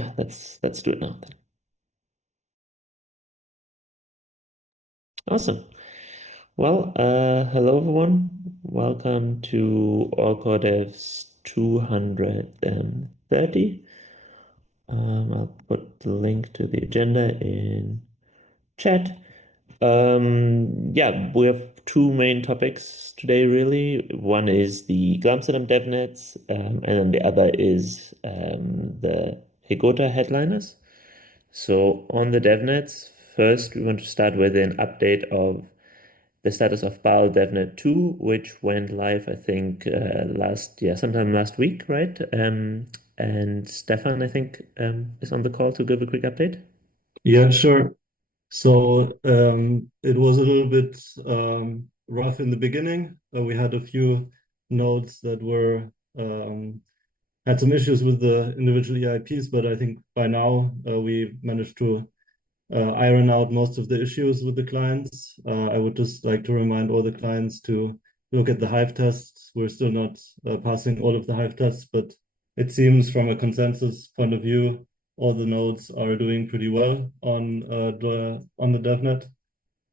Yeah, let's do it now then. Awesome. Well, hello everyone. Welcome to All Devs 230. I'll put the link to the agenda in chat. Yeah, we have two main topics today, really. One is the Glamsterdam DevNets, and then the other is the Hegota headliners. So on the DevNets, first we want to start with an update of the status of BAL DevNet 2, which went live, I think, sometime last week, right? And Stefan, I think, is on the call to give a quick update. Yeah, sure. So it was a little bit rough in the beginning. We had a few nodes that were had some issues with the individual EIPs, but I think by now we managed to iron out most of the issues with the clients. I would just like to remind all the clients to look at the Hive tests. We're still not passing all of the Hive tests, but it seems from a consensus point of view, all the nodes are doing pretty well on the DevNet.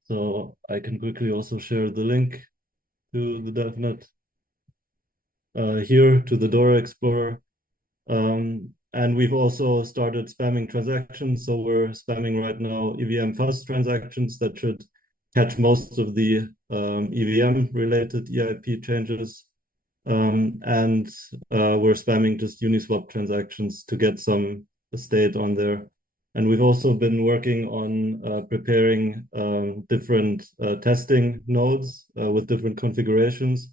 So I can quickly also share the link to the DevNet here to the Dora Explorer. And we've also started spamming transactions. So we're spamming right now EVM fast transactions that should catch most of the EVM related EIP changes. And we're spamming just Uniswap transactions to get some state on there. And we've also been working on preparing different testing nodes with different configurations.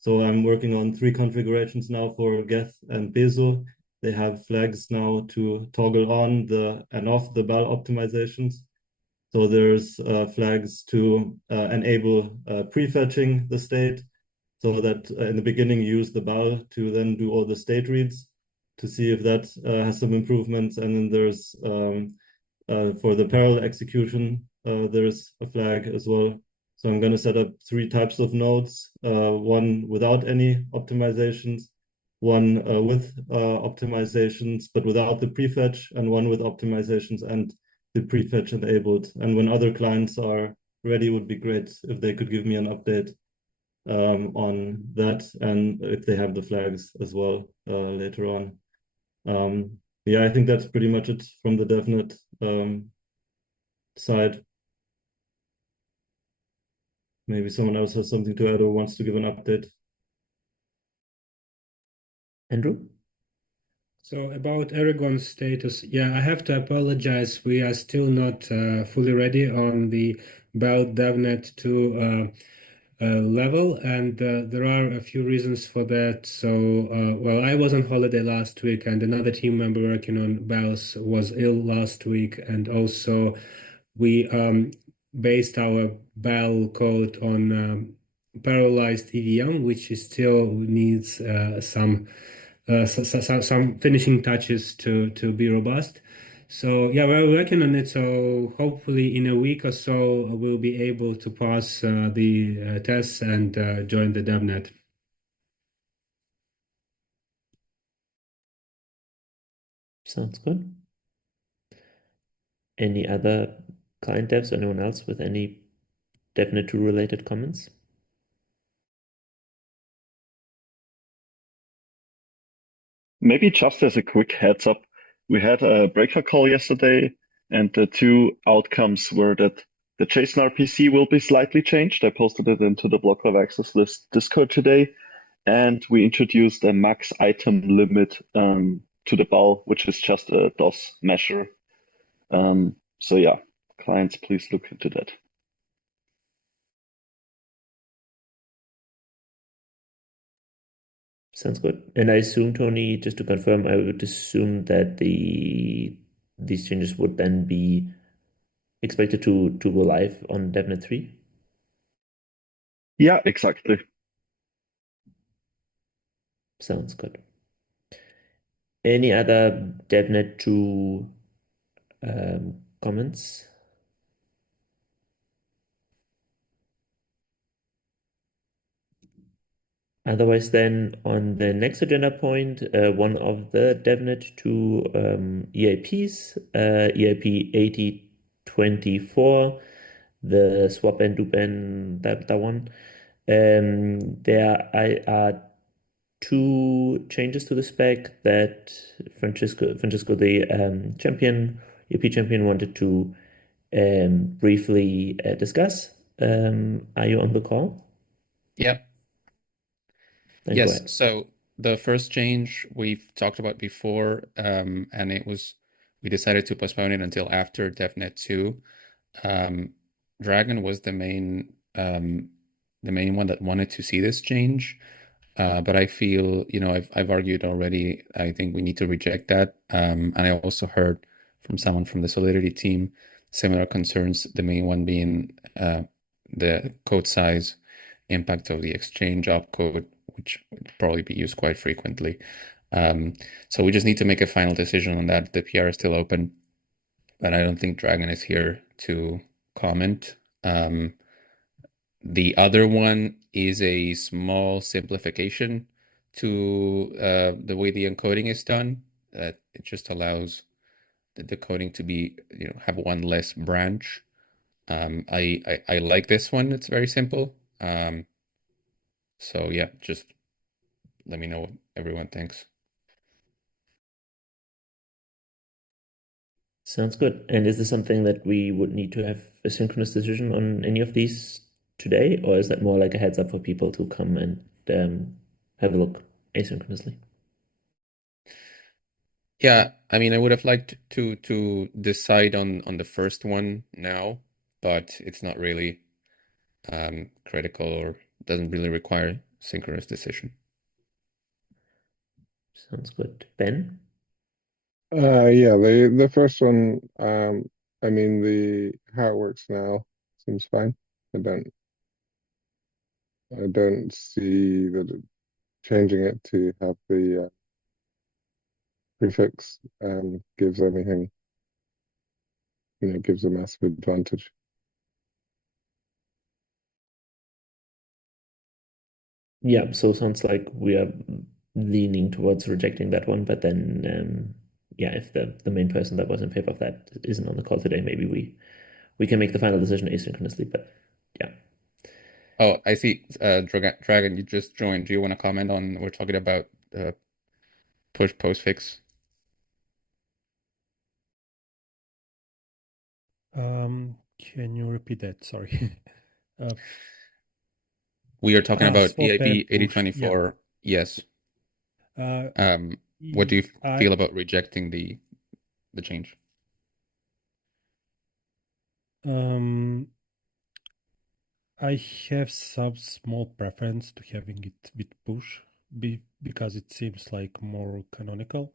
So I'm working on 3 configurations now for Geth and Bezo. They have flags now to toggle on and off the BAL optimizations. So there's flags to enable prefetching the state, so that in the beginning you use the BAL to then do all the state reads to see if that has some improvements. And then there's for the parallel execution, there's a flag as well. So I'm going to set up 3 types of nodes, one without any optimizations, one with optimizations, but without the prefetch, and one with optimizations and the prefetch enabled. And when other clients are ready, it would be great if they could give me an update on that, and if they have the flags as well later on. Yeah, I think that's pretty much it from the DevNet side. Maybe someone else has something to add or wants to give an update. Andrew? So about Aragon's status, yeah, I have to apologize. We are still not fully ready on the BAL DevNet 2 level, and there are a few reasons for that. So, well, I was on holiday last week, and another team member working on BALs was ill last week, and also we based our BAL code on parallelized EVM, which is still needs some finishing touches to be robust. So yeah, we're working on it. So hopefully in a week or so, we'll be able to pass the tests and join the DevNet. Sounds good. Any other client devs, anyone else with any DevNet 2 related comments? Maybe just as a quick heads up, we had a breakout call yesterday, and the 2 outcomes were that the JSON RPC will be slightly changed. I posted it into the block of access list Discord today, and we introduced a max item limit to the BAL, which is just a DOS measure. So yeah, clients, please look into that. Sounds good. And I assume, Tony, just to confirm, I would assume that these changes would then be expected to go live on DevNet 3? Yeah, exactly. Sounds good. Any other DevNet 2 comments? Otherwise, then on the next agenda point, one of the DevNet 2 EAPs, EAP 8024, the swap and dupe and that one. There are two changes to the spec that Francisco, the champion, EAP champion, wanted to briefly discuss. Are you on the call? Yeah. Then go Yes. ahead. So the first change we've talked about before, and we decided to postpone it until after DevNet 2. Dragon was the main one that wanted to see this change. But I feel, I've argued already, I think we need to reject that. And I also heard from someone from the Solidity team similar concerns, the main one being the code size impact of the exchange opcode, which would probably be used quite frequently. So we just need to make a final decision on that. The PR is still open, but I don't think Dragon is here to comment. The other one is a small simplification to the way the encoding is done. That it just allows the coding to be, have one less branch. I like this one. It's very simple. So yeah, just let me know what everyone thinks. Sounds good. And is this something that we would need to have a synchronous decision on any of these today, or is that more like a heads up for people to come and have a look asynchronously? Yeah, I mean, I would have liked to decide on the first one now, but it's not really critical or doesn't really require synchronous decision. Sounds good. Ben? Yeah, the first one, I mean the how it works now seems fine. I don't see that changing it to have the prefix gives anything, gives a massive advantage. Yeah, so sounds like we are leaning towards rejecting that one, but then yeah, if the main person that was in favor of that isn't on the call today, maybe we can make the final decision asynchronously, but yeah. Oh, I see. Dragon, you just joined. Do you want to comment on, we're talking about push postfix? Can you repeat that? Sorry. We are talking about Swap and EAP push. Yeah. 8024. Yes. What do you feel about rejecting the change? I have some small preference to having it with push because it seems like more canonical,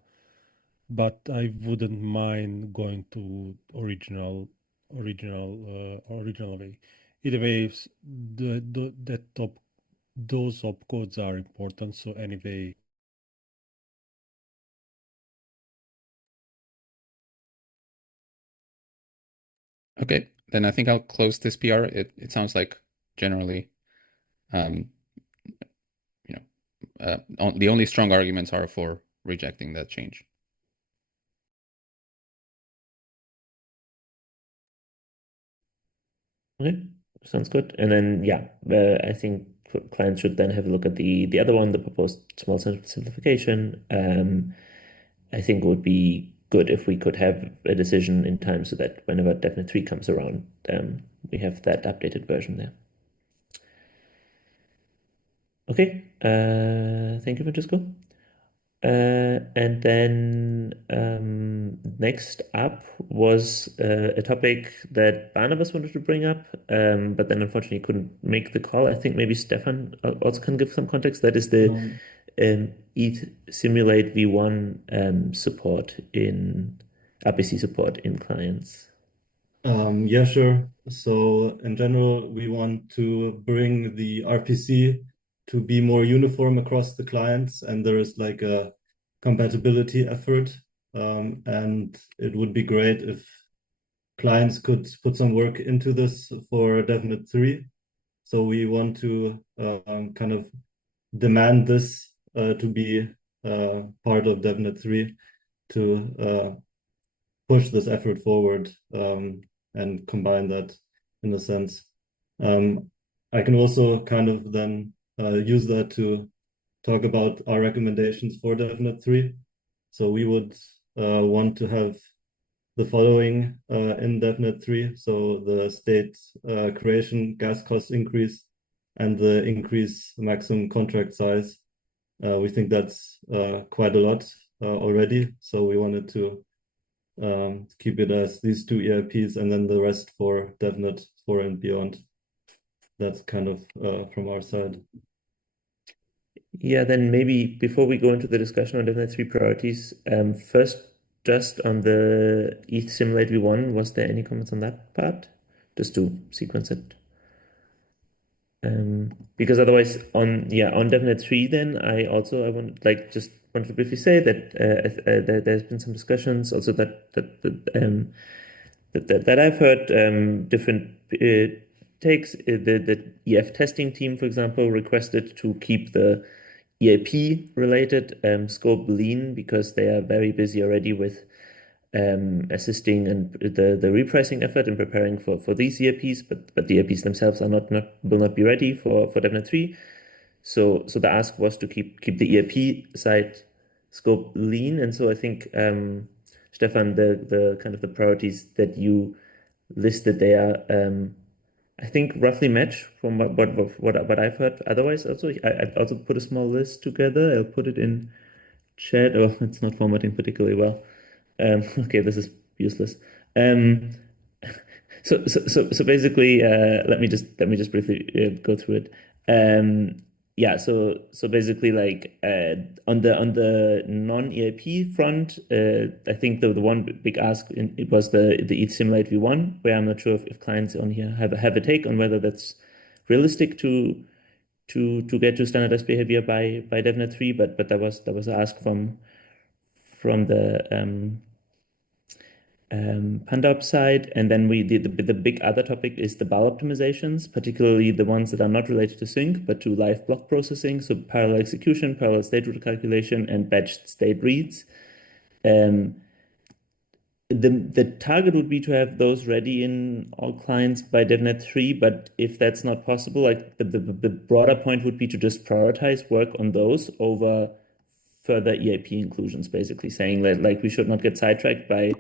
but I wouldn't mind going to original way. Either way, those opcodes are important. So anyway. Okay, then I think I'll close this PR. It sounds like generally, the only strong arguments are for rejecting that change. Okay, sounds good. And then yeah, I think clients should then have a look at the other one, the proposed small simplification. I think it would be good if we could have a decision in time so that whenever DevNet 3 comes around, we have that updated version there. Okay, thank you, Francisco. And then next up was a topic that Barnabas wanted to bring up, but then unfortunately couldn't make the call. I think maybe Stefan also can give some context. That is the ETH Simulate V1 support in RPC support in clients. Yeah, sure. So in general, we want to bring the RPC to be more uniform across the clients, and there is like a compatibility effort. And it would be great if clients could put some work into this for DevNet 3. So we want to kind of demand this to be part of DevNet 3 to push this effort forward and combine that in a sense. I can also kind of then use that to talk about our recommendations for DevNet 3. So we would want to have the following in DevNet 3. So the state creation gas cost increase and the increase maximum contract size. We think that's quite a lot already. So we wanted to keep it as these two EIPs and then the rest for DevNet 4 and beyond. That's kind of from our side. Yeah, then maybe before we go into the discussion on DevNet 3 priorities, first, just on the ETH Simulate V1, was there any comments on that part? Just to sequence it. Because otherwise, on DevNet 3, then I wanted to briefly say that there's been some discussions also that I've heard different takes. The EF testing team, for example, requested to keep the EAP related scope lean because they are very busy already with assisting and the repricing effort and preparing for these EAPs, but the EAPs themselves are will not be ready for DevNet 3. So the ask was to keep the EAP side scope lean, and so I think Stefan, the kind of the priorities that you listed there, I think roughly match from what I've heard. Otherwise, also I've also put a small list together. I'll put it in chat. Oh, it's not formatting particularly well. Okay, this is useless. So basically, let me just briefly go through it. Yeah, so basically, like on the non-EIP front, I think the one big ask it was the ETH Simulate V1, where I'm not sure if clients on here have a take on whether that's realistic to get to standardized behavior by DevNet 3, but that was an ask from the PandaOps side, and then the big other topic is the BAL optimizations, particularly the ones that are not related to sync but to live block processing, so parallel execution, parallel state root calculation, and batched state reads. The target would be to have those ready in all clients by DevNet 3, but if that's not possible, like the broader point would be to just prioritize work on those over further EIP inclusions, basically saying that like we should not get sidetracked by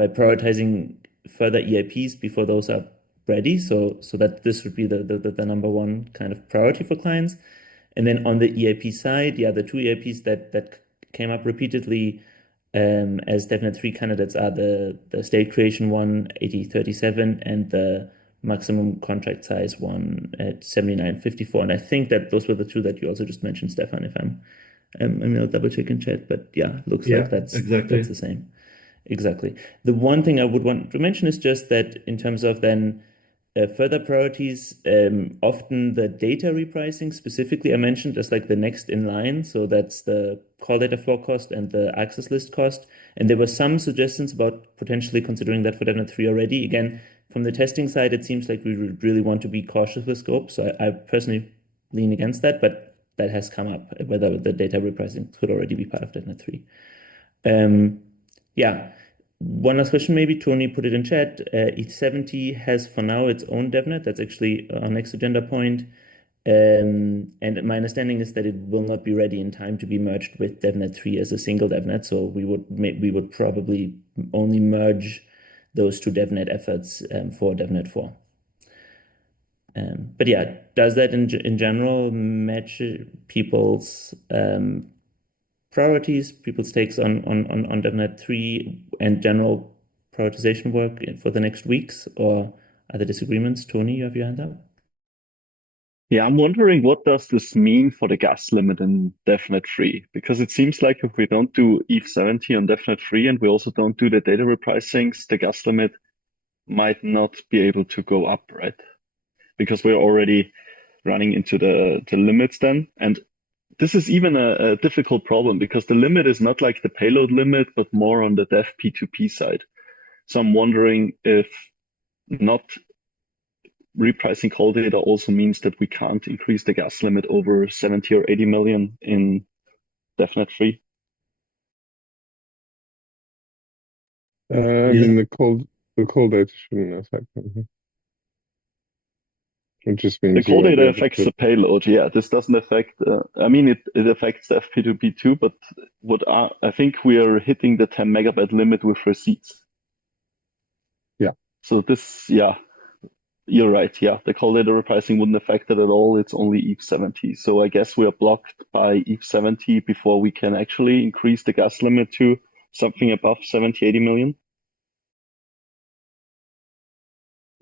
prioritizing further EIPs before those are ready. So that this would be the number one kind of priority for clients. And then on the EIP side, the two EIPs that came up repeatedly as DevNet 3 candidates are the state creation one, 8037, and the maximum contract size one at 7954. And I think that those were the two that you also just mentioned, Stefan, if I'll double check in chat, but looks like that's exactly the same. Exactly. The one thing I would want to mention is just that in terms of then further priorities, often the data repricing specifically I mentioned as like the next in line. So that's the call data flow cost and the access list cost. And there were some suggestions about potentially considering that for DevNet 3 already. Again, from the testing side, it seems like we really want to be cautious with scope. So I personally lean against that, but that has come up, whether the data repricing could already be part of DevNet 3. Yeah. One last question, maybe. Tony put it in chat. ETH70 has for now its own DevNet. That's actually our next agenda point. And my understanding is that it will not be ready in time to be merged with DevNet 3 as a single DevNet. So we would probably only merge those two DevNet efforts for DevNet 4. But yeah, does that in general match people's priorities, people's takes on DevNet 3 and general prioritization work for the next weeks, or are there disagreements? Tony, you have your hand up? Yeah, I'm wondering what does this mean for the gas limit in DevNet 3? Because it seems like if we don't do ETH70 on DevNet 3 and we also don't do the data repricings, the gas limit might not be able to go up, right? Because we're already running into the limits then. And this is even a difficult problem because the limit is not like the payload limit, but more on the dev P2P side. So I'm wondering if not repricing call data also means that we can't increase the gas limit over 70 or 80 million in DevNet 3. I mean, the call data shouldn't affect them. It just The means you call won't be data able affects to. the payload. Yeah, this doesn't affect. I mean, it affects the FP2P too, but I think we are hitting the 10 megabyte limit with receipts. Yeah. So this, yeah, you're right. Yeah, the call data repricing wouldn't affect it at all. It's only ETH70. So I guess we are blocked by ETH70 before we can actually increase the gas limit to something above 70, 80 million.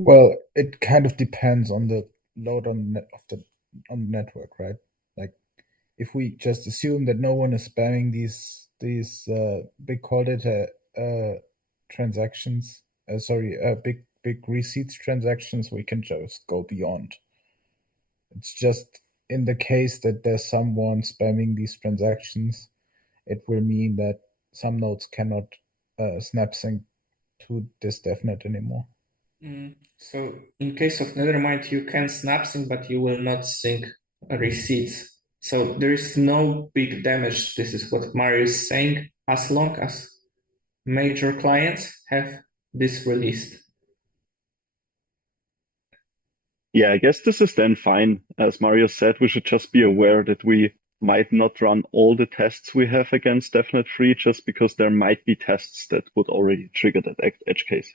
Well, it kind of depends on the load on the network, right? Like, if we just assume that no one is spamming these big call data transactions, big receipts transactions, we can just go beyond. It's just in the case that there's someone spamming these transactions, it will mean that some nodes cannot snap sync to this DevNet anymore. So in case of Nethermind, you can snap sync, but you will not sync receipts. So there is no big damage. This is what Mario is saying, as long as major clients have this released. Yeah, I guess this is then fine. As Mario said, we should just be aware that we might not run all the tests we have against DevNet 3 just because there might be tests that would already trigger that edge case.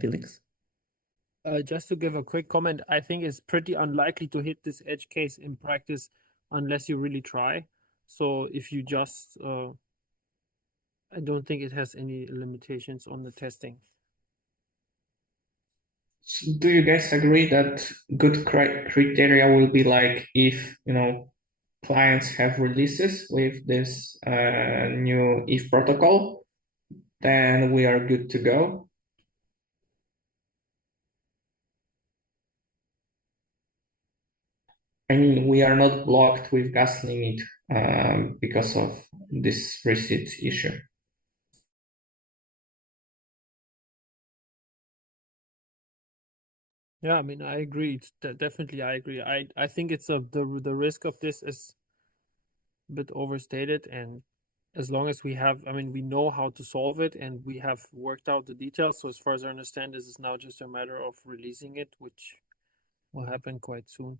Felix? Just to give a quick comment, I think it's pretty unlikely to hit this edge case in practice unless you really try. So if you just, I don't think it has any limitations on the testing. So do you guys agree that good criteria will be like if, clients have releases with this new if protocol, then we are good to go? I mean, we are not blocked with gas limit because of this receipt issue. Yeah, I mean, I agree. Definitely, I agree. I think it's the risk of this is a bit overstated, and as long as we have, I mean, we know how to solve it, and we have worked out the details. So as far as I understand, this is now just a matter of releasing it, which will happen quite soon.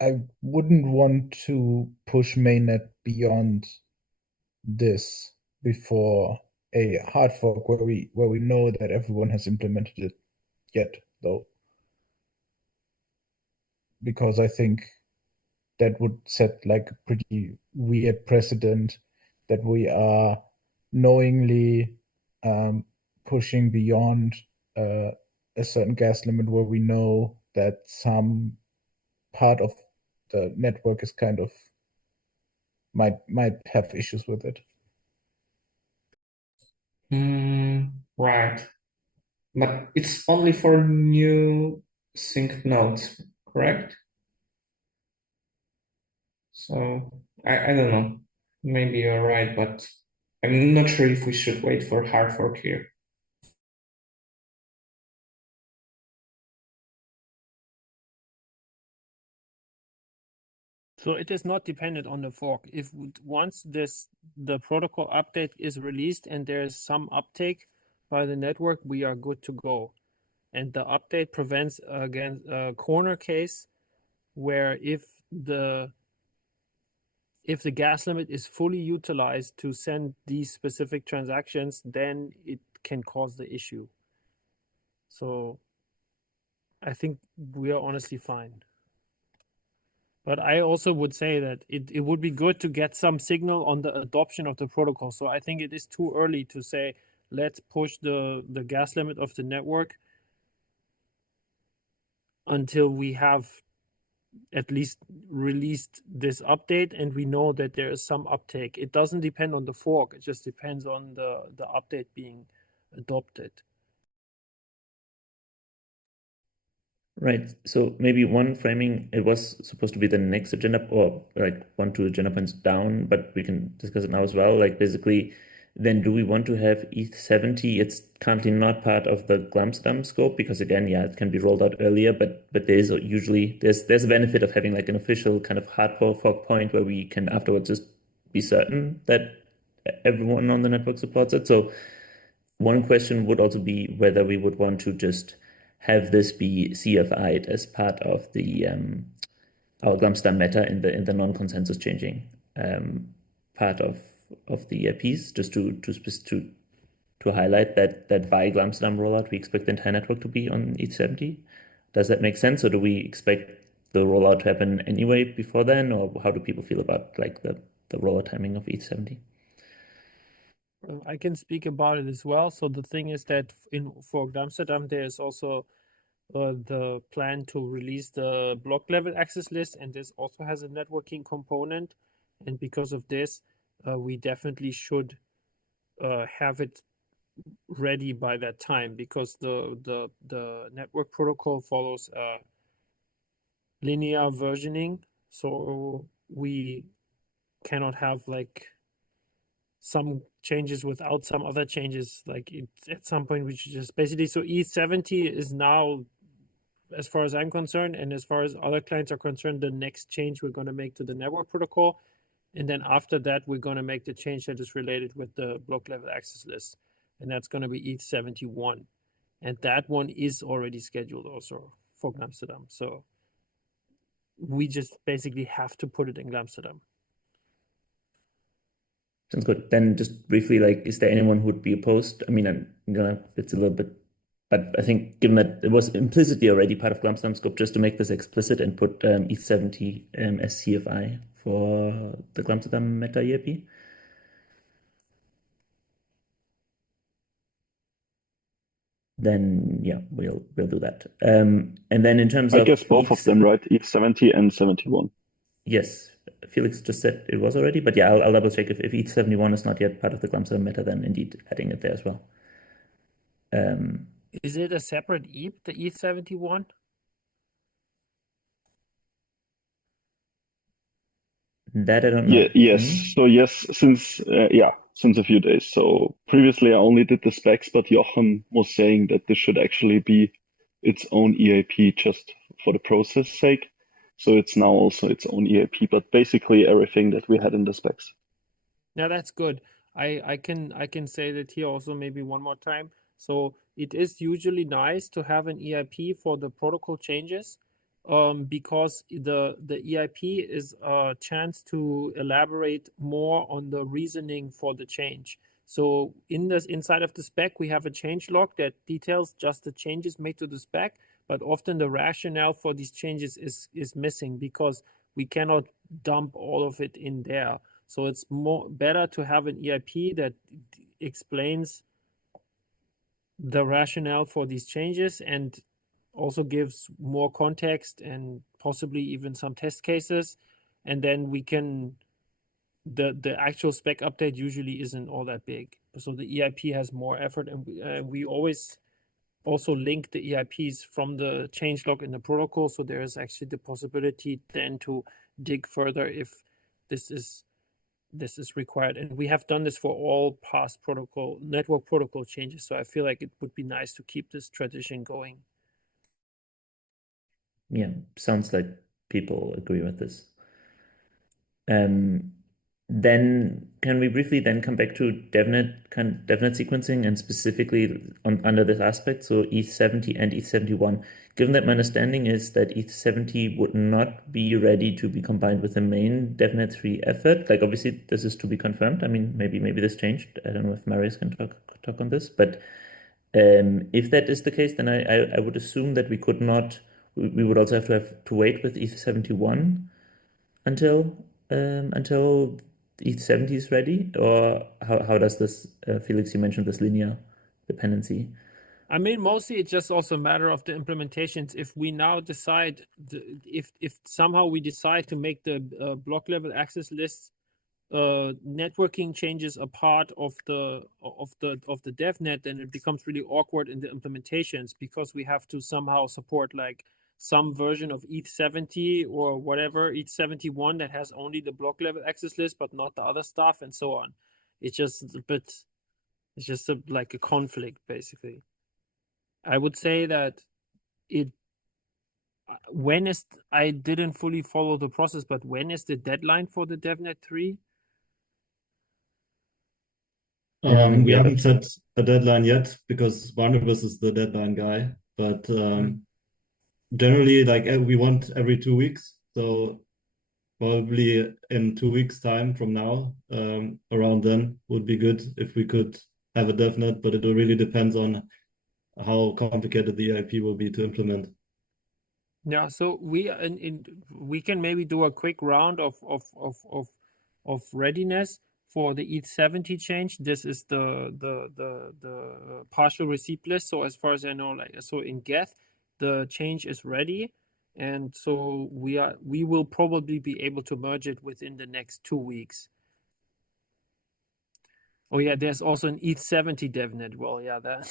I wouldn't want to push mainnet beyond this before a hard fork where we know that everyone has implemented it yet, though, because I think that would set like a pretty weird precedent that we are knowingly pushing beyond a certain gas limit where we know that some part of the network is kind of might have issues with it. Right. But it's only for new sync nodes, correct? So I don't know. Maybe you're right, but I'm not sure if we should wait for hard fork here. So it is not dependent on the fork. If once the protocol update is released and there is some uptake by the network, we are good to go. And the update prevents against a corner case where if the gas limit is fully utilized to send these specific transactions, then it can cause the issue. So I think we are honestly fine. But I also would say that it would be good to get some signal on the adoption of the protocol. So I think it is too early to say, let's push the gas limit of the network until we have at least released this update and we know that there is some uptake. It doesn't depend on the fork. It just depends on the update being adopted. Right. So maybe one framing, it was supposed to be the next agenda or like 1, 2 agenda points down, but we can discuss it now as well. Like basically, then do we want to have ETH70? It's currently not part of the Glamsdam scope because again, yeah, it can be rolled out earlier, but there's usually there's a benefit of having like an official kind of hardcore fork point where we can afterwards just be certain that everyone on the network supports it. So one question would also be whether we would want to just have this be CFI'd as part of the our Glumstar meta in the non-consensus changing part of the piece, just to highlight that by Glumstar rollout we expect the entire network to be on ETH70. Does that make sense, or do we expect the rollout to happen anyway before then, or how do people feel about like the rollout timing of ETH70? I can speak about it as well. So the thing is that for Amsterdam, there's also the plan to release the block level access list, and this also has a networking component. And because of this, we definitely should have it ready by that time, because the network protocol follows linear versioning, so we cannot have like some changes without some other changes. Like at some point we should just basically, so ETH70 is now, as far as I'm concerned and as far as other clients are concerned, the next change we're going to make to the network protocol. And then after that, we're going to make the change that is related with the block level access list. And that's going to be ETH71. And that one is already scheduled also for Amsterdam. So we just basically have to put it in Amsterdam. Sounds good. Then just briefly, like, is there anyone who would be opposed? I mean, it's a little bit, but I think given that it was implicitly already part of Glumsdam scope, just to make this explicit and put ETH70 as CFI for the Glumsdam meta EIP. Then yeah, we'll do that. And then in terms I of guess both of them, right? ETH70 and 71. Yes, Felix just said it was already, but yeah, I'll double check if ETH71 is not yet part of the Glumsdam meta, then indeed adding it there as well. Is it a separate ETH, the ETH71? That I don't know. Yeah, yes. So yes, since a few days. So previously I only did the specs, but Jochen was saying that this should actually be its own EAP just for the process sake. So it's now also its own EAP, but basically everything that we had in the specs. Yeah, that's good. I can say that here also maybe one more time. So it is usually nice to have an EIP for the protocol changes, because the EIP is a chance to elaborate more on the reasoning for the change. So inside of the spec, we have a change log that details just the changes made to the spec, but often the rationale for these changes is missing because we cannot dump all of it in there. So it's better to have an EIP that explains the rationale for these changes and also gives more context and possibly even some test cases. And then we can, the actual spec update usually isn't all that big. So the EIP has more effort, and we always also link the EIPs from the changelog in the protocol. So there is actually the possibility then to dig further if this is required. And we have done this for all past network protocol changes. So I feel like it would be nice to keep this tradition going. Yeah, sounds like people agree with this. Then can we briefly then come back to DevNet sequencing and specifically under this aspect, so ETH70 and ETH71. Given that my understanding is that ETH70 would not be ready to be combined with the main DevNet 3 effort, like obviously this is to be confirmed. I mean, maybe this changed. I don't know if Marius can talk on this, but if that is the case, then I would assume that we could not. We would also have to wait with ETH71 until ETH70 is ready, or how does this, Felix, you mentioned this linear dependency. I mean, mostly it's just also a matter of the implementations. If we now decide, if somehow we decide to make the block level access list networking changes a part of the DevNet, then it becomes really awkward in the implementations because we have to somehow support like some version of ETH 70 or whatever, ETH 71 that has only the block level access list, but not the other stuff, and so on. It's just a bit, it's just like a conflict, basically. I would say that it, I didn't fully follow the process, but when is the deadline for the DevNet 3? We Yeah, haven't set a deadline yet because Barnabas is the deadline guy, but generally, like we want every 2 weeks. So probably in 2 weeks' time from now, around then would be good if we could have a DevNet, but it really depends on how complicated the EIP will be to implement. Yeah, so we can maybe do a quick round of readiness for the ETH 70 change. This is the partial receipt list. So as far as I know, like so in Geth, the change is ready, and so we will probably be able to merge it within the next 2 weeks. Oh yeah, there's also an ETH 70 DevNet. Well, yeah, that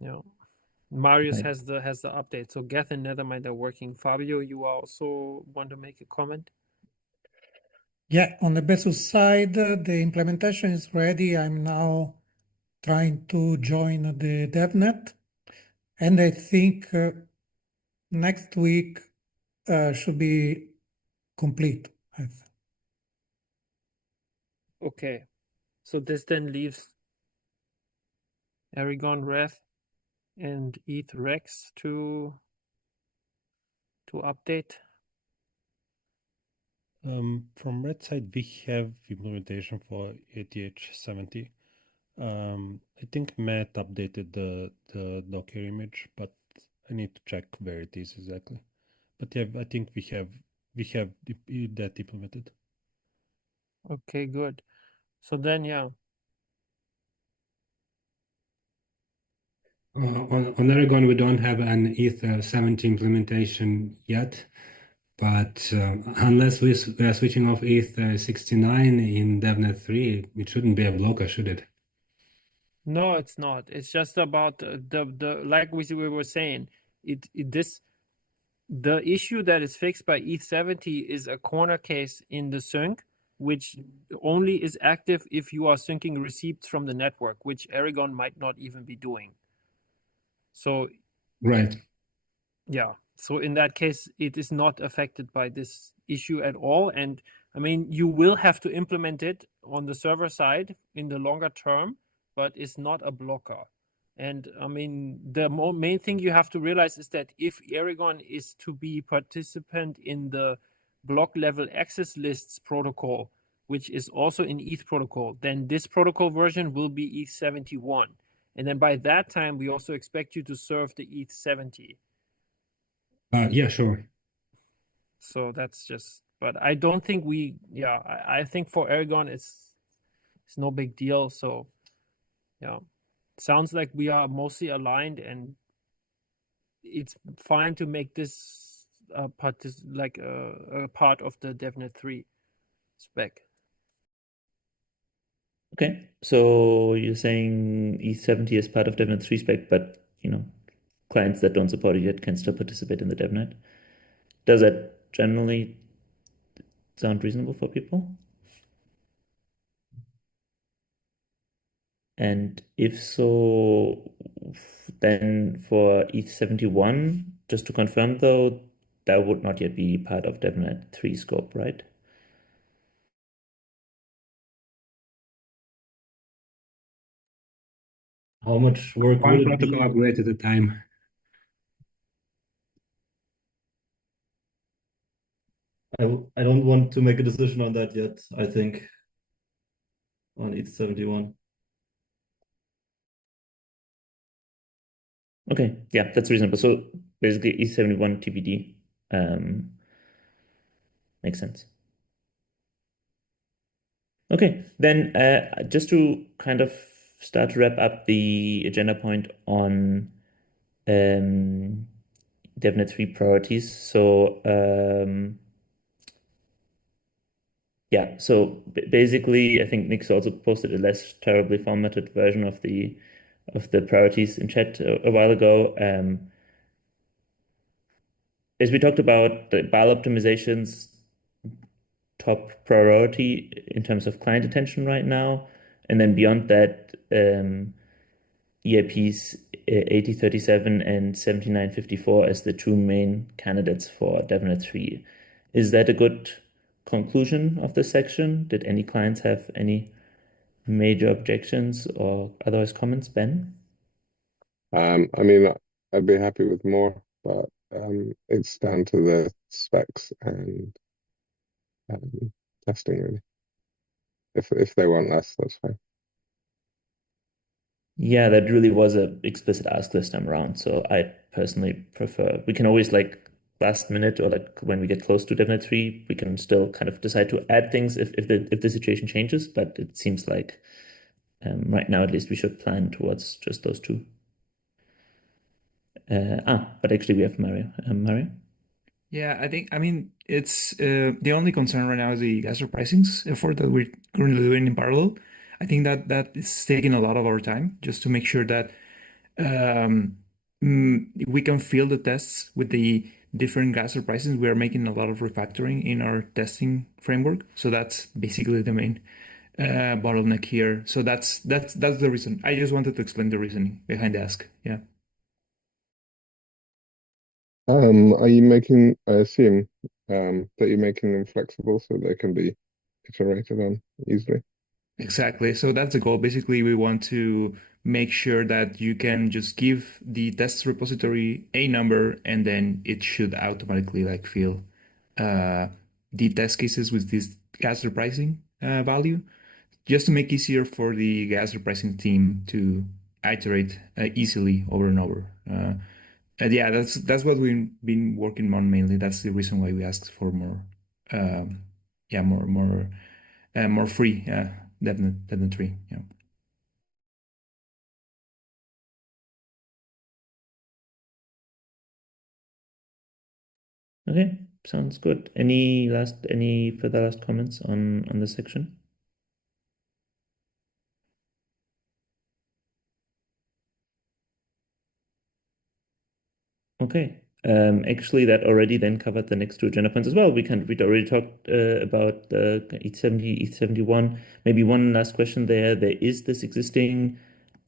yeah. Marius right. has the update. So Geth and Nethermind are working. Fabio, you also want to make a comment? Yeah, on the Besus side, the implementation is ready. I'm now trying to join the DevNet, and I think next week should be complete. Okay, so this then leaves Aragon Wrath and ETH Rex to update. From Red side, we have implementation for ATH 70. I think Matt updated the Docker image, but I need to check where it is exactly. But yeah, I think we have that implemented. Okay, good. So then, yeah. On Aragon, we don't have an ETH 70 implementation yet, but unless we are switching off ETH 69 in DevNet 3, it shouldn't be a blocker, should it? No, it's not. It's just about the like we were saying. The issue that is fixed by ETH 70 is a corner case in the sync, which only is active if you are syncing receipts from the network, which Aragon might not even be doing. So Right. yeah, so in that case, it is not affected by this issue at all. And I mean, you will have to implement it on the server side in the longer term, but it's not a blocker. And I mean, the main thing you have to realize is that if Aragon is to be participant in the block level access lists protocol, which is also in ETH protocol, then this protocol version will be ETH 71. And then by that time, we also expect you to serve the ETH 70. Yeah, sure. So that's just, but I don't think I think for Aragon it's no big deal. So yeah, sounds like we are mostly aligned, and it's fine to make this a part of the DevNet 3 spec. Okay, so you're saying ETH 70 is part of DevNet 3 spec, but clients that don't support it yet can still participate in the DevNet. Does that generally sound reasonable for people? And if so, then for ETH 71, just to confirm though, that would not yet be part of DevNet 3 scope, right? How much work One would it protocol be? upgrade at a time. I don't want to make a decision on that yet, I think, on ETH 71. Okay, yeah, that's reasonable. So basically ETH 71 TBD makes sense. Okay, then just to kind of start to wrap up the agenda point on DevNet 3 priorities. So yeah, so basically I think Nick's also posted a less terribly formatted version of the of the priorities in chat a while ago. As we talked about, the bile optimizations top priority in terms of client attention right now, and then beyond that, EIPs 8037 and 7954 as the two main candidates for DevNet 3. Is that a good conclusion of this section? Did any clients have any major objections or otherwise comments, Ben? I mean, I'd be happy with more, but it's down to the specs and um, testing really. If they want less, that's fine. Yeah, that really was a explicit ask this time around. So I personally prefer, we can always like last minute or like when we get close to DevNet 3, we can still kind of decide to add things if the situation changes, but it seems like right now at least we should plan towards just those two. But actually we have Mario. Mario? Yeah, I mean, it's the only concern right now is the gas pricings effort that we're currently doing in parallel. I think that is taking a lot of our time just to make sure that um, we can fill the tests with the different gas pricings. We are making a lot of refactoring in our testing framework, so that's basically the main bottleneck here. So that's the reason. I just wanted to explain the reasoning behind the ask. Yeah. Are you making, I assume, that you're making them flexible so they can be iterated on easily? Exactly. So that's the goal. Basically, we want to make sure that you can just give the test repository a number and then it should automatically like fill the test cases with this gas repricing value, just to make easier for the gas repricing team to iterate easily over and over. And yeah, that's what we've been working on mainly. That's the reason why we asked for more, yeah, more free, definitely. Yeah. Okay, sounds good. Any further last comments on this section? Okay. Actually, that already then covered the next two agenda points as well. We'd already talked about the ETH70, ETH71. Maybe one last question there. There is this existing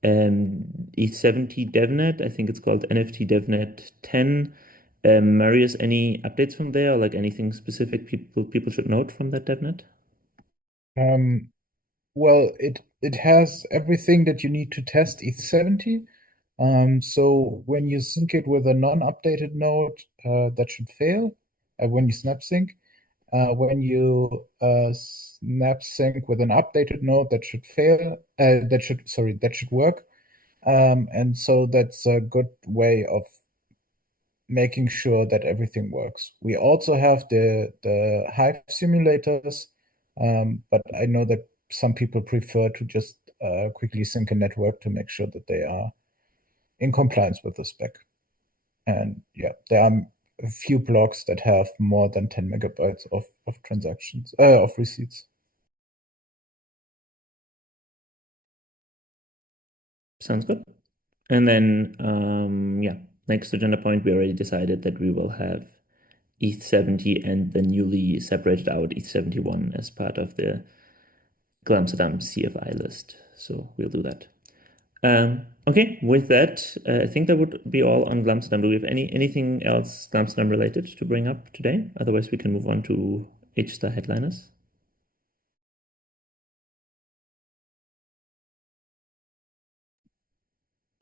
ETH70 DevNet. I think it's called NFT DevNet 10. Marius, any updates from there, or like anything specific people should note from that DevNet? Well, it has everything that you need to test ETH70. So when you sync it with a non-updated node, that should fail when you snap sync. When you snap sync with an updated node, that should fail. That should work. And so that's a good way of making sure that everything works. We also have the Hive simulators, but I know that some people prefer to just quickly sync a network to make sure that they are in compliance with the spec. And yeah, there are a few blocks that have more than 10 megabytes of transactions, of receipts. Sounds good. And then, yeah, next agenda point, we already decided that we will have ETH70 and the newly separated out ETH71 as part of the Glamsterdam CFI list. So we'll do that. Okay, with that, I think that would be all on Glamsterdam. Do we have anything else Glamsterdam related to bring up today? Otherwise, we can move on to H-Star headliners.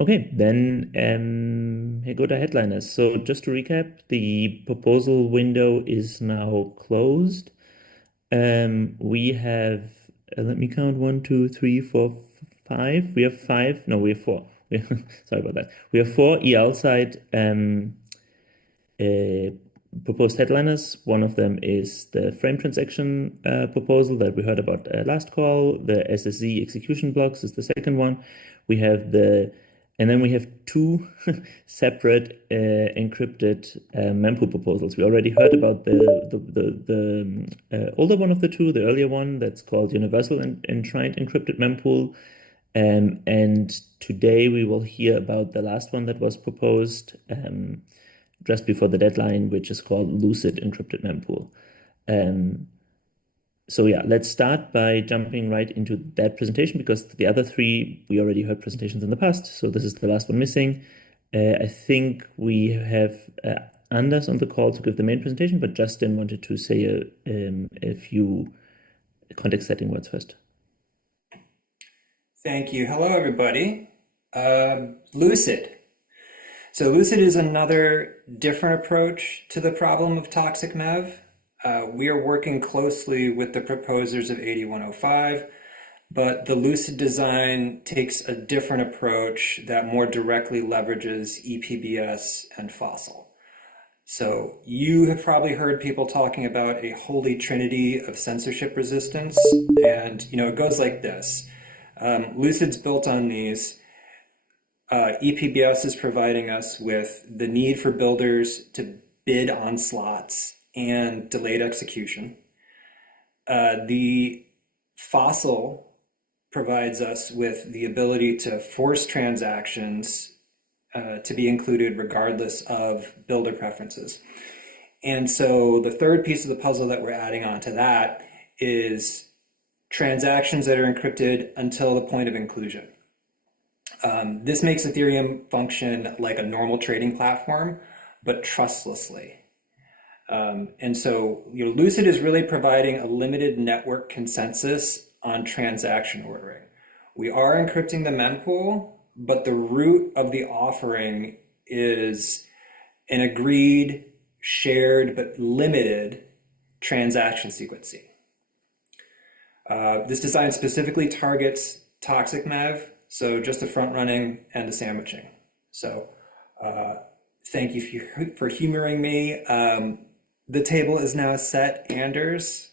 Okay, then here go the headliners. So just to recap, the proposal window is now closed. We have, let me count, 1, 2, 3, 4, 5. We have 5. No, we have 4. Sorry about that. We have 4 EL side proposed headliners. One of them is the frame transaction proposal that we heard about last call. The SSZ execution blocks is the second one. And then we have 2 separate encrypted mempool proposals. We already heard about the older one of the two, the earlier one that's called Universal Enshrined Encrypted Mempool. And today we will hear about the last one that was proposed just before the deadline, which is called Lucid Encrypted Mempool. So yeah, let's start by jumping right into that presentation, because the other three, we already heard presentations in the past, so this is the last one missing. I think we have Anders on the call to give the main presentation, but Justin wanted to say a few context-setting words first. Thank you. Hello, everybody. Lucid. So Lucid is another different approach to the problem of toxic MEV. We are working closely with the proposers of 8105, but the Lucid design takes a different approach that more directly leverages EPBS and fossil. So you have probably heard people talking about a holy trinity of censorship resistance, and it goes like this. Lucid's built on these. EPBS is providing us with the need for builders to bid on slots and delayed execution. The fossil provides us with the ability to force transactions to be included regardless of builder preferences. And so the third piece of the puzzle that we're adding on to that is transactions that are encrypted until the point of inclusion. This makes Ethereum function like a normal trading platform, but trustlessly. And so Lucid is really providing a limited network consensus on transaction ordering. We are encrypting the mempool, but the root of the offering is an agreed, shared, but limited transaction sequencing. This design specifically targets toxic MEV, so just the front running and the sandwiching. So thank you for humoring me. The table is now set. Anders,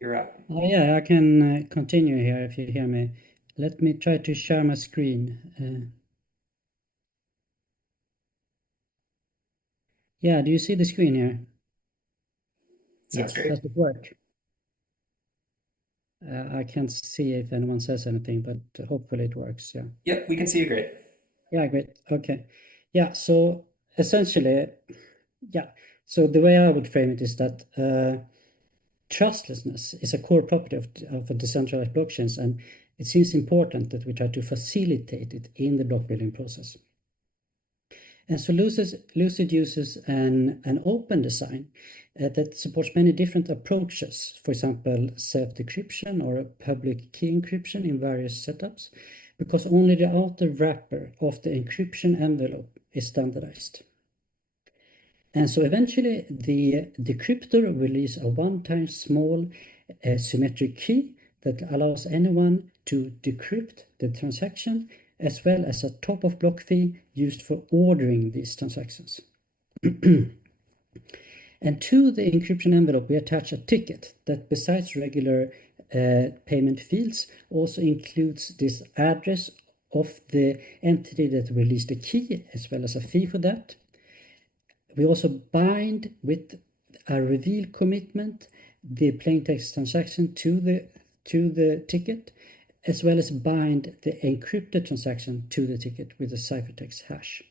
you're up. Oh yeah, I can continue here if you hear me. Let me try to share my screen. Yeah, do you see the screen here? Sounds great. Does it work? I can't see if anyone says anything, but hopefully it works. Yeah. Yep, we can see you great. Yeah, great. Okay. Yeah, so essentially, so the way I would frame it is that trustlessness is a core property of decentralized blockchains, and it seems important that we try to facilitate it in the block building process. And so Lucid uses an open design that supports many different approaches, for example, self-decryption or public key encryption in various setups, because only the outer wrapper of the encryption envelope is standardized. And so eventually the decryptor will release a one-time small symmetric key that allows anyone to decrypt the transaction, as well as a top-of-block fee used for ordering these transactions. And to the encryption envelope, we attach a ticket that, besides regular payment fields, also includes this address of the entity that released the key, as well as a fee for that. We also bind with a reveal commitment the plaintext transaction to the ticket, as well as bind the encrypted transaction to the ticket with a ciphertext hash.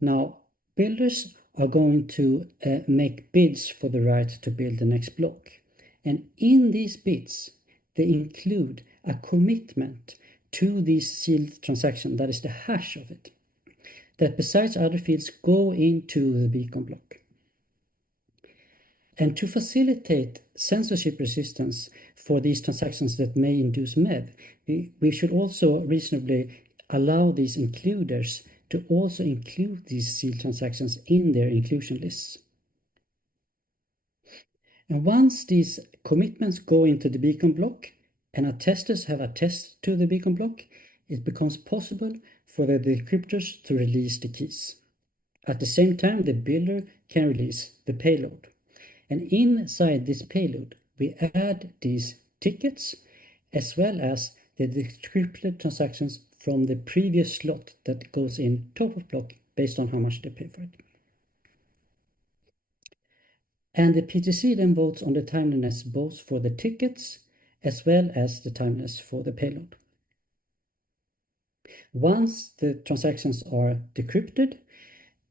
Now, builders are going to make bids for the right to build the next block. And in these bids, they include a commitment to this sealed transaction, that is the hash of it, that besides other fields go into the beacon block. And to facilitate censorship resistance for these transactions that may induce MEV, we should also reasonably allow these includers to also include these sealed transactions in their inclusion lists. And once these commitments go into the beacon block and attesters have attested to the beacon block, it becomes possible for the decryptors to release the keys. At the same time, the builder can release the payload. And inside this payload, we add these tickets as well as the decrypted transactions from the previous slot that goes in top of block based on how much they pay for it. And the PTC then votes on the timeliness both for the tickets as well as the timeliness for the payload. Once the transactions are decrypted,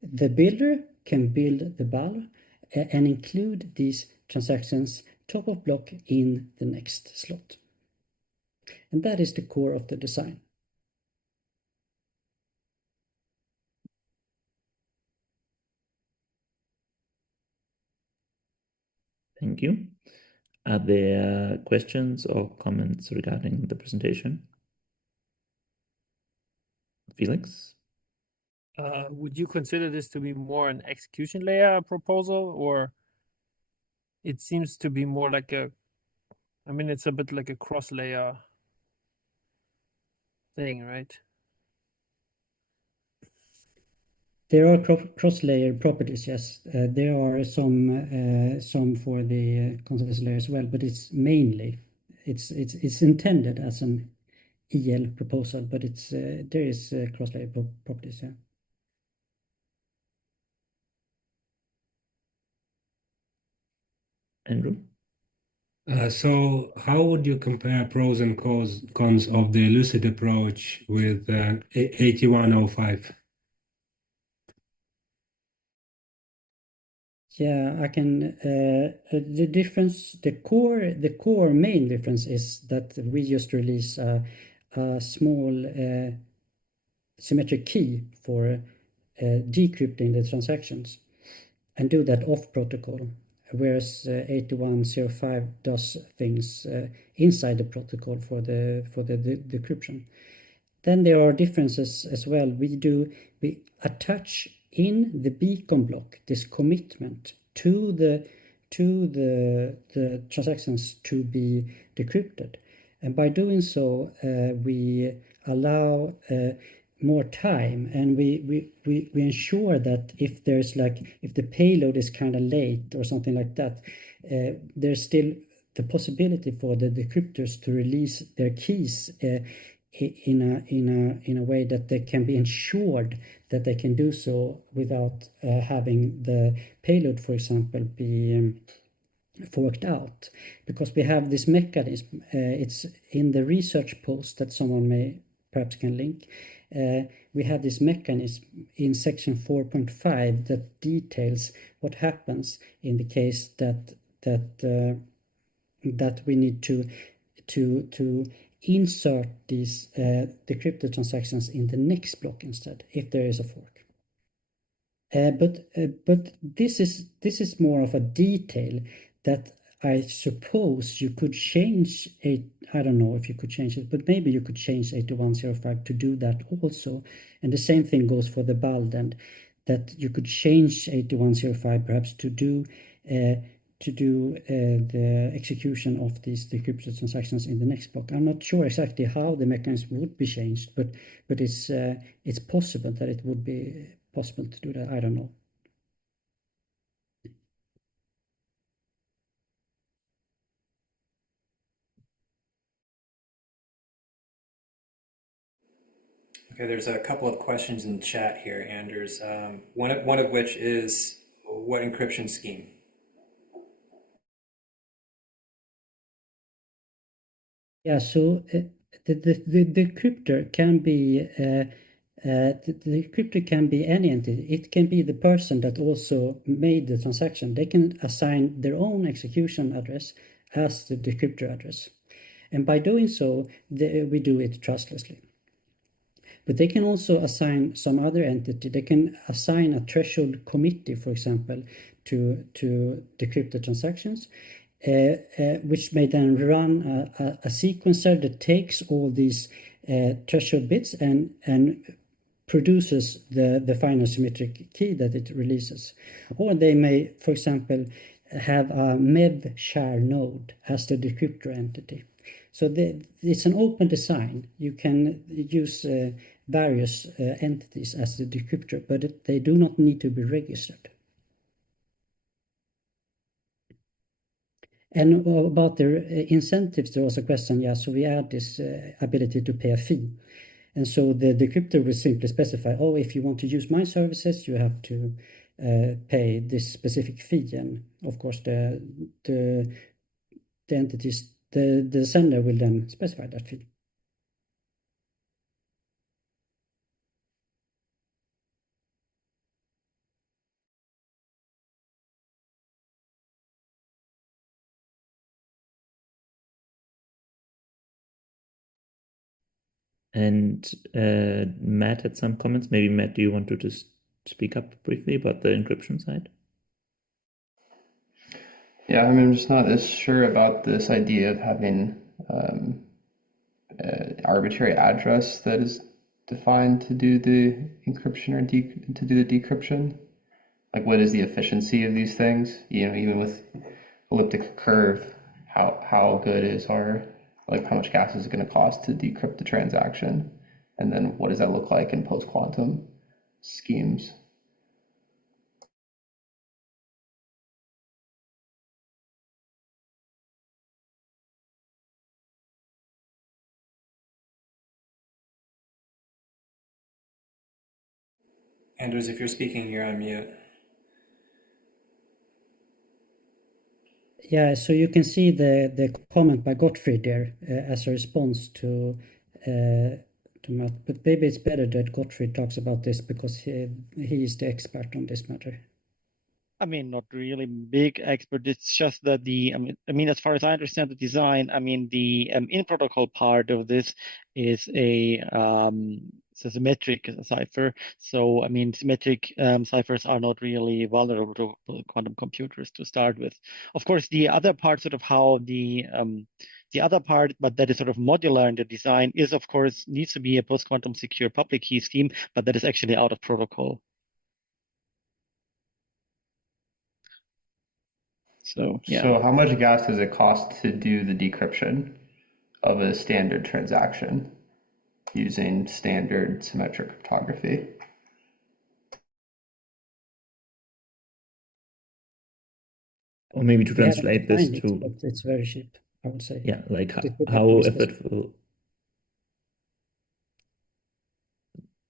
the builder can build the BAL and include these transactions top of block in the next slot. And that is the core of the design. Thank you. Are there questions or comments regarding the presentation? Felix? Would you consider this to be more an execution layer proposal, or it seems to be more like it's a bit like a cross-layer thing, right? There are cross-layer properties, yes. There are some for the consensus layer as well, but it's mainly it's intended as an EL proposal, but there is cross-layer properties, yeah. Andrew? So how would you compare pros and cons of the Lucid approach with 8105? Yeah, I can. The difference, the core main difference is that we just release a small symmetric key for decrypting the transactions and do that off protocol, whereas 8105 does things inside the protocol for the decryption. Then there are differences as well. We attach in the beacon block this commitment to the transactions to be decrypted, and by doing so, we allow more time, and we ensure that if the payload is kind of late or something like that, there's still the possibility for the decryptors to release their keys in a way that they can be ensured that they can do so without having the payload, for example, be forked out, because we have this mechanism. It's in the research post that someone may perhaps can link. We have this mechanism in section 4.5 that details what happens in the case that we need to insert these decrypted transactions in the next block instead, if there is a fork. But this is more of a detail that I suppose you could change. I don't know if you could change it, but maybe you could change 8105 to do that also. And the same thing goes for the BALD, and that you could change 8105 perhaps to do the execution of these decrypted transactions in the next block. I'm not sure exactly how the mechanism would be changed, but it's possible that it would be possible to do that. I don't know. Okay, there's a couple of questions in the chat here, Anders. One of which is, what encryption scheme? Yeah, so the decryptor can be the decryptor can be any entity. It can be the person that also made the transaction. They can assign their own execution address as the decryptor address, and by doing so, we do it trustlessly. But they can also assign some other entity. They can assign a threshold committee, for example, to decrypt the transactions, which may then run a sequencer that takes all these threshold bits and produces the final symmetric key that it releases. Or they may, for example, have a MEV share node as the decryptor entity. So it's an open design. You can use various entities as the decryptor, but they do not need to be registered. And about the incentives, there was a question. Yeah, so we add this ability to pay a fee. And so the decryptor will simply specify, oh, if you want to use my services, you have to pay this specific fee. And of course, the entities the sender will then specify that field. And Matt had some comments. Maybe Matt, do you want to just speak up briefly about the encryption side? Yeah, I mean, I'm just not as sure about this idea of having arbitrary address that is defined to do the encryption or to do the decryption. Like, what is the efficiency of these things? You know, even with elliptic curve, how good is our, like, how much gas is it going to cost to decrypt the transaction? And then what does that look like in post-quantum schemes? Anders, if you're speaking, you're on mute. Yeah, so you can see the comment by Gottfried there as a response to Matt. But maybe it's better that Gottfried talks about this because he is the expert on this matter. I mean, not really big expert. It's just that I mean, as far as I understand the design, I mean, the in protocol part of this is it's a symmetric cipher. So, I mean, symmetric ciphers are not really vulnerable to quantum computers to start with. Of course, the other part, sort of how the other part, but that is sort of modular in the design, is of course needs to be a post-quantum secure public key scheme, but that is actually out of protocol. So, yeah. So how much gas does it cost to do the decryption of a standard transaction using standard symmetric cryptography? Or maybe to translate this to... But it's very cheap, I would say. Yeah, like how effortful...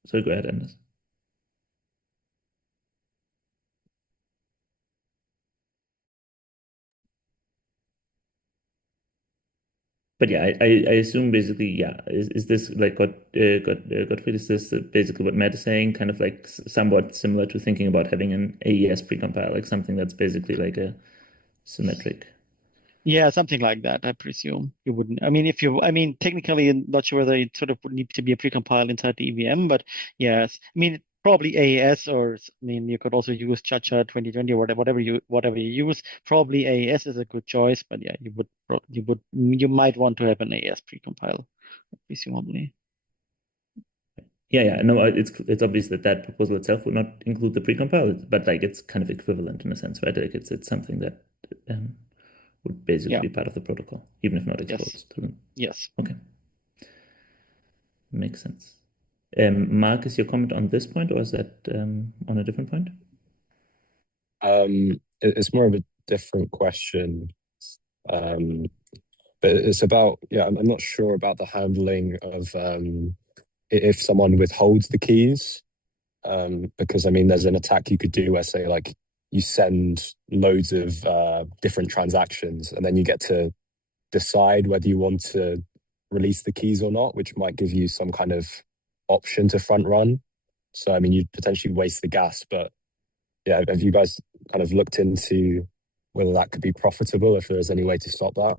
So go ahead, Anders. But yeah, I assume basically, yeah, is this like Gottfried, is this basically what Matt is saying, kind of like somewhat similar to thinking about having an AES precompile, like something that's basically like a symmetric? Yeah, something like that, I presume. You wouldn't, I mean, technically, I'm not sure whether it sort of would need to be a precompile inside the EVM, but yes, I mean, probably AES, or I mean, you could also use Chacha 2020 or whatever you use. Probably AES is a good choice, but yeah, you might want to have an AES precompile, presumably. Yeah, no, it's obvious that proposal itself would not include the precompile, but like it's kind of equivalent in a sense, right? Like it's something that would basically be part of the protocol, even if not exposed to them. Yes. Okay. Makes sense. Mark, is your comment on this point, or is that on a different point? It's more of a different question. But it's about, I'm not sure about the handling of if someone withholds the keys. Because I mean, there's an attack you could do where, say, like you send loads of different transactions and then you get to decide whether you want to release the keys or not, which might give you some kind of option to front run. So, I mean, you'd potentially waste the gas, but yeah, have you guys kind of looked into whether that could be profitable, if there's any way to stop that?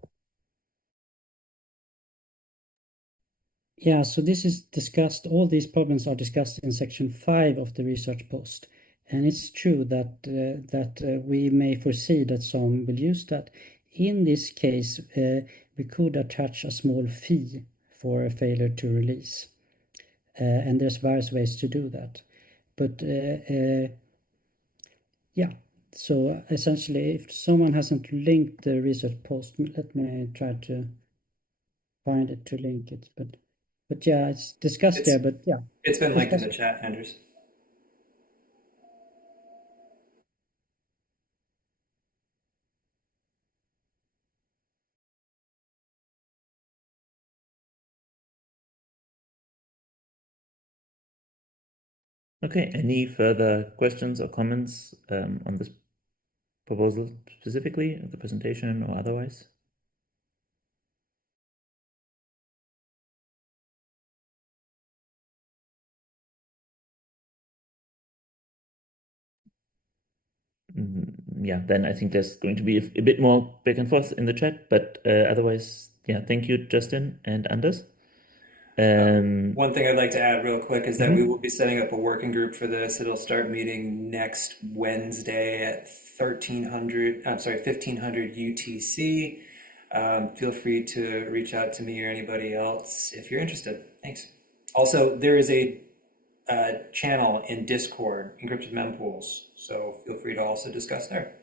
Yeah, so this is discussed, all these problems are discussed in section 5 of the research post. And it's true that we may foresee that some will use that. In this case, we could attach a small fee for a failure to release. And there's various ways to do that. But yeah, so essentially, if someone hasn't linked the research post, let me try to find it to link it. But yeah, it's discussed there, but yeah. It's been linked in the chat, Anders. Okay, any further questions or comments on this proposal specifically, the presentation or otherwise? yeah, then I think there's going to be a bit more back and forth in the chat. But otherwise, yeah, thank you, Justin and Anders. One thing I'd like to add real quick is that we Mhm. will be setting up a working group for this. It'll start meeting next Wednesday at 1500 UTC. Feel free to reach out to me or anybody else if you're interested. Thanks. Also, there is a channel in Discord, Encrypted Mempools, so feel free to also discuss there.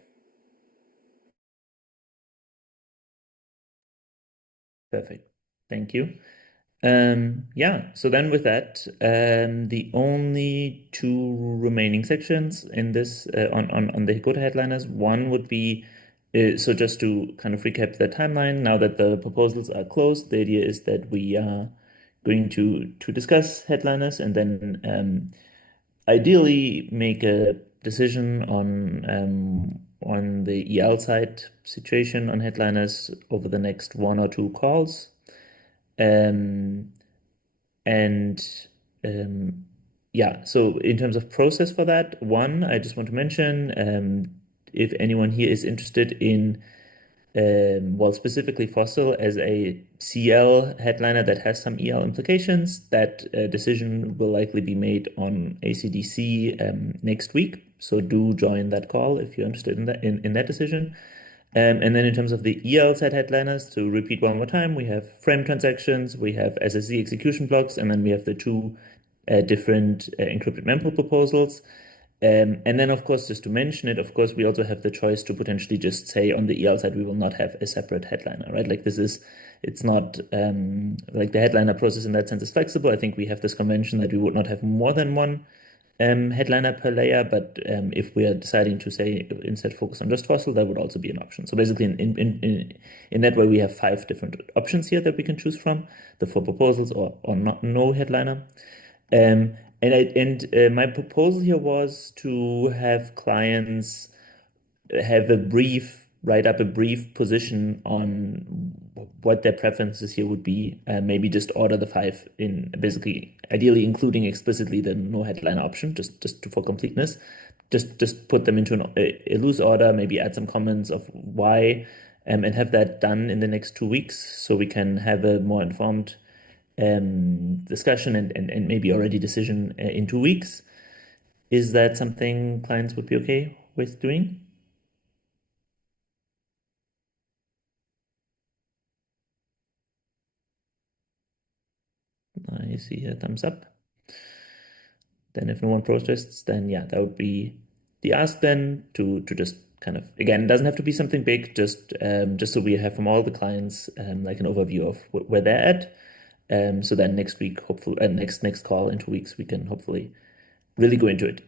Perfect. Thank you. Yeah, so then with that, the only two remaining sections in this on the Hikota headliners, one would be so just to kind of recap the timeline, now that the proposals are closed, the idea is that we are going to discuss headliners and then ideally make a decision on the EL side situation on headliners over the next one or two calls. Um, and yeah, so in terms of process for that, one, I just want to mention if anyone here is interested in, well, specifically Fossil as a CL headliner that has some EL implications, that decision will likely be made on ACDC next week. So do join that call if you're interested in that decision. And then in terms of the EL set headliners, to repeat one more time, we have frame transactions, we have SSE execution blocks, and then we have the two different encrypted mempool proposals. And then, of course, just to mention it, of course, we also have the choice to potentially just say on the EL side, we will not have a separate headliner, right? Like it's not like the headliner process in that sense is flexible. I think we have this convention that we would not have more than one headliner per layer, but if we are deciding to say instead focus on just Fossil, that would also be an option. So basically, in that way, we have 5 different options here that we can choose from: the 4 proposals or not, no headliner. And my proposal here was to have clients write up a brief position on what their preferences here would be, and maybe just order the 5 in, basically, ideally including explicitly the no headliner option, just for completeness. Just put them into a loose order, maybe add some comments of why, and have that done in the next 2 weeks, so we can have a more informed discussion and maybe already decision in 2 weeks. Is that something clients would be okay with doing? I see a thumbs up. Then if no one protests, then yeah, that would be the ask then to just kind of, again, it doesn't have to be something big, just so we have from all the clients like an overview of where they're at. So then next week, hopefully, next call in 2 weeks, we can hopefully really go into it.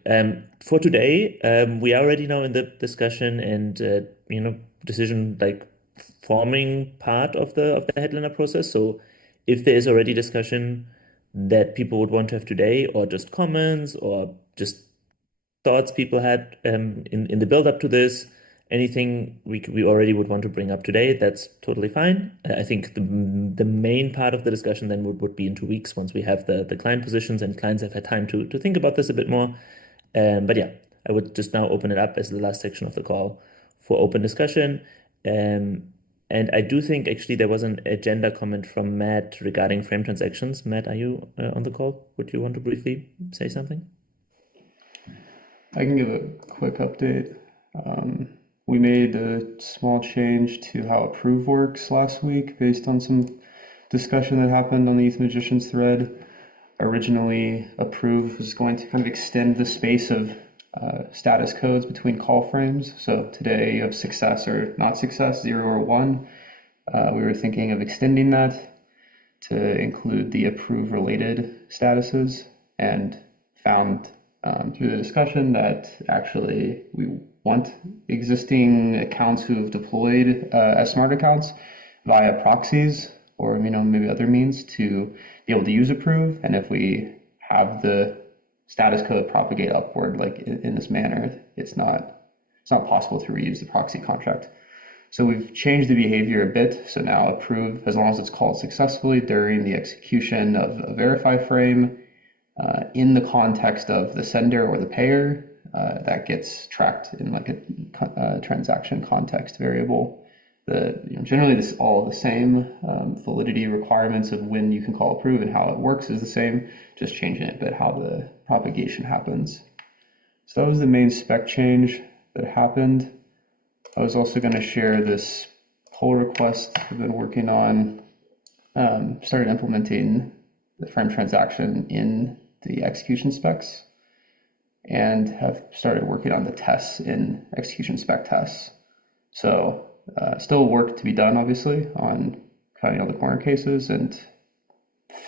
For today, we are already now in the discussion and decision like forming part of the headliner process. So if there is already discussion that people would want to have today, or just comments, or just thoughts people had in the build up to this, anything we already would want to bring up today, that's totally fine. I think the main part of the discussion then would be in 2 weeks once we have the client positions and clients have had time to think about this a bit more. But yeah, I would just now open it up as the last section of the call for open discussion. And I do think actually there was an agenda comment from Matt regarding frame transactions. Matt, are you on the call? Would you want to briefly say something? I can give a quick update. We made a small change to how approve works last week based on some discussion that happened on the ETH Magicians thread. Originally, approve was going to kind of extend the space of status codes between call frames. So today you have success or not success, 0 or 1. We were thinking of extending that to include the approve related statuses, and found through the discussion that actually we want existing accounts who have deployed as smart accounts via proxies or maybe other means to be able to use approve. And if we have the status code propagate upward like in this manner, it's not possible to reuse the proxy contract. So we've changed the behavior a bit. So now approve, as long as it's called successfully during the execution of a verify frame in the context of the sender or the payer, that gets tracked in like a transaction context variable. Generally this all the same. Validity requirements of when you can call approve and how it works is the same, just changing it, but how the propagation happens. So that was the main spec change that happened. I was also going to share this pull request I've been working on. Started implementing the frame transaction in the execution specs and have started working on the tests in execution spec tests. So still work to be done, obviously, on cutting all the corner cases and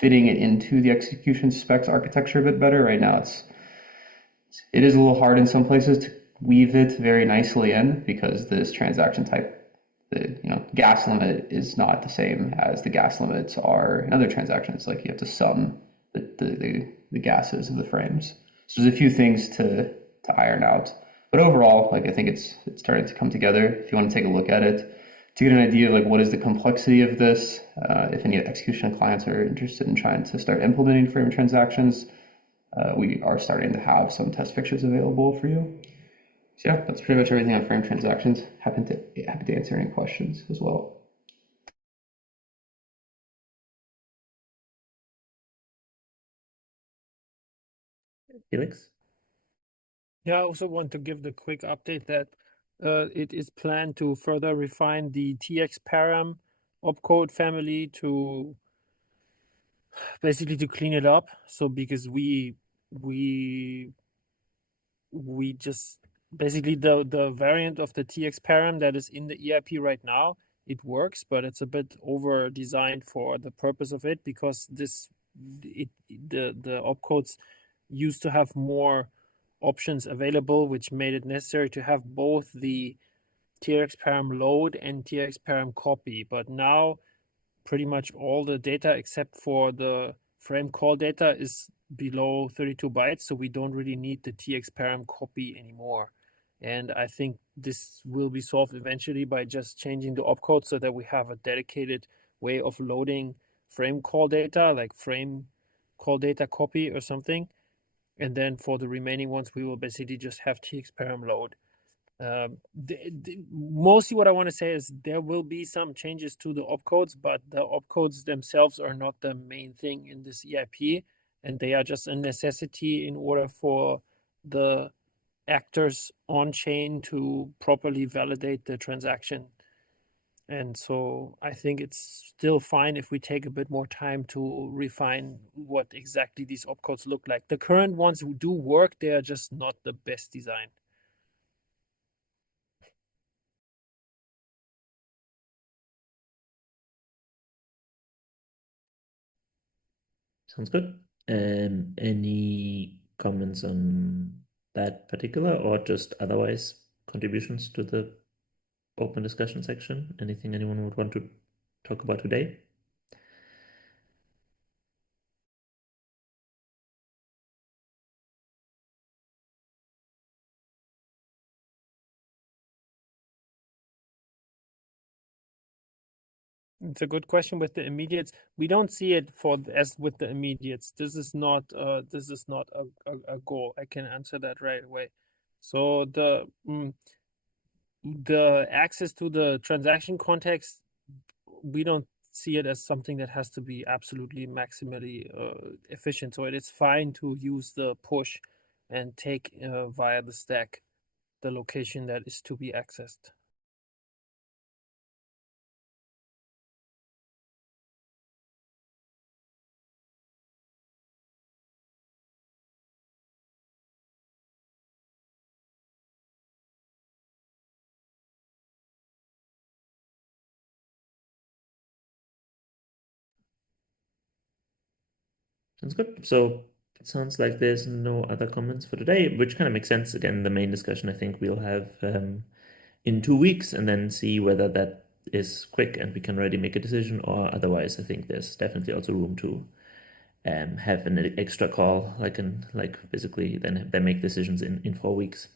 fitting it into the execution specs architecture a bit better. Right now, it is a little hard in some places to weave it very nicely in because this transaction type, the gas limit is not the same as the gas limits are in other transactions. Like you have to sum the gases of the frames. So there's a few things to iron out. But overall, like I think it's starting to come together. If you want to take a look at it, to get an idea of like what is the complexity of this, if any execution clients are interested in trying to start implementing frame transactions, we are starting to have some test pictures available for you. So yeah, that's pretty much everything on frame transactions. Happy to answer any questions as well. Felix? Yeah, I also want to give the quick update that it is planned to further refine the TX param opcode family to basically to clean it up. So because we just basically the variant of the TX param that is in the EIP right now, it works, but it's a bit over designed for the purpose of it because the opcodes used to have more options available, which made it necessary to have both the TX param load and TX param copy. But now pretty much all the data except for the frame call data is below 32 bytes, so we don't really need the TX param copy anymore. And I think this will be solved eventually by just changing the opcode so that we have a dedicated way of loading frame call data, like frame call data copy or something. And then for the remaining ones, we will basically just have TX param load. Mostly what I want to say is there will be some changes to the opcodes, but the opcodes themselves are not the main thing in this EIP, and they are just a necessity in order for the actors on chain to properly validate the transaction. And so I think it's still fine if we take a bit more time to refine what exactly these opcodes look like. The current ones do work, they are just not the best design. Sounds good. Any comments on that particular or just otherwise contributions to the open discussion section? Anything anyone would want to talk about today? It's a good question with the immediates. We don't see it as with the immediates. This is not a goal. I can answer that right away. So the access to the transaction context, we don't see it as something that has to be absolutely maximally efficient. So it is fine to use the push and take via the stack the location that is to be accessed. Sounds good. So it sounds like there's no other comments for today, which kind of makes sense. Again, the main discussion I think we'll have in 2 weeks and then see whether that is quick and we can already make a decision, or otherwise I think there's definitely also room to have an extra call, like basically then make decisions in 4 weeks.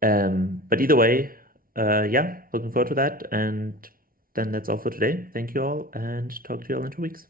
But either way, yeah, looking forward to that. And then that's all for today. Thank you all, and talk to you all in 2 weeks.